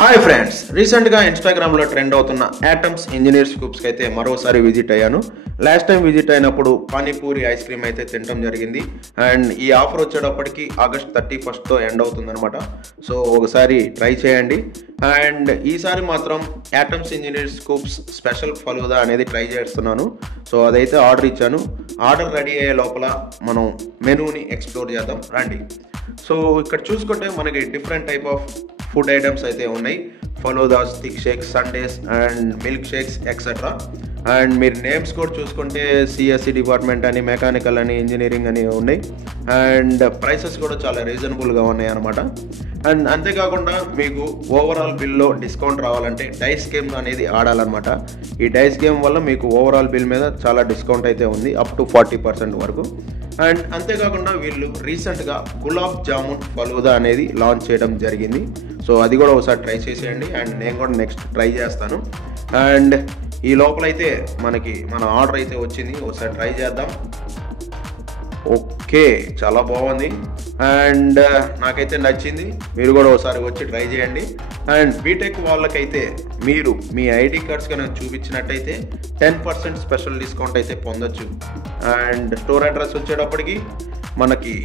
Hi friends, రీసెంట్గా ఇన్స్టాగ్రామ్లో trend అవుతున్న యాటమ్స్ ఇంజనీర్ స్కూప్స్కి అయితే మరోసారి విజిట్ అయ్యాను. లాస్ట్ టైం విజిట్ అయినప్పుడు పానీపూరి ఐస్ క్రీమ్ అయితే తినడం జరిగింది. అండ్ ఈ ఆఫర్ వచ్చేటప్పటికి ఆగస్ట్ 31st ఎండ్ అవుతుందన్నమాట. సో ఒకసారి ట్రై చేయండి. అండ్ ఈసారి మాత్రం atoms engineer scoops special falooda అనేది ట్రై చేస్తున్నాను. సో అదైతే ఆర్డర్ ఇచ్చాను. ఆర్డర్ రెడీ అయ్యే లోపల మనం మెనూని ఎక్స్ప్లోర్ చేద్దాం రండి. సో ఇక్కడ చూసుకుంటే మనకి different type of food items అయితే ఉన్నాయి. Faloodas, thick shakes, sundaes and milk shakes et cetera. And మీరు నేమ్స్ కూడా చూసుకుంటే సిఎస్సి డిపార్ట్మెంట్ అని, మెకానికల్ అని, ఇంజనీరింగ్ అని ఉన్నాయి. అండ్ ప్రైసెస్ కూడా చాలా రీజనబుల్గా ఉన్నాయి అనమాట. అండ్ అంతేకాకుండా మీకు ఓవరాల్ బిల్లో డిస్కౌంట్ రావాలంటే డైస్ గేమ్ అనేది ఆడాలన్నమాట. ఈ డైస్ గేమ్ వల్ల మీకు ఓవరాల్ బిల్ మీద చాలా డిస్కౌంట్ అయితే ఉంది, అప్ టు 40% వరకు. అండ్ అంతేకాకుండా వీళ్ళు రీసెంట్గా గులాబ్ జామున్ ఫలూదా అనేది లాంచ్ చేయడం జరిగింది. సో అది కూడా ఒకసారి ట్రై చేసేయండి. అండ్ నేను కూడా నెక్స్ట్ ట్రై చేస్తాను. అండ్ ఈ లోపలైతే మన ఆర్డర్ అయితే వచ్చింది, ఒకసారి ట్రై చేద్దాం. ఓకే, చాలా బాగుంది అండ్ నాకైతే నచ్చింది. మీరు కూడా ఒకసారి వచ్చి ట్రై చేయండి. అండ్ బీటెక్ వాళ్ళకైతే మీరు మీ ఐడి కార్డ్స్ కనుక చూపించినట్టయితే 10% స్పెషల్ డిస్కౌంట్ అయితే పొందొచ్చు. అండ్ స్టోర్ అడ్రస్ వచ్చేటప్పటికి మనకి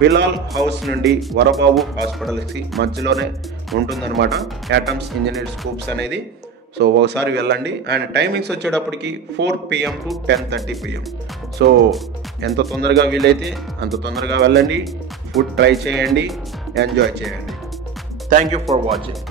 బిలాల్ హౌస్ నుండి వరబాబు హాస్పిటల్కి మధ్యలోనే ఉంటుందన్నమాట యాటమ్స్ ఇంజనీర్ స్కూప్స్ అనేది. సో ఒకసారి వెళ్ళండి. అండ్ టైమింగ్స్ వచ్చేటప్పటికి 4 PM to 10:30 PM. సో ఎంత తొందరగా వీలైతే అంత తొందరగా వెళ్ళండి, ఫుడ్ ట్రై చేయండి, ఎంజాయ్ చేయండి. Thank you for watching.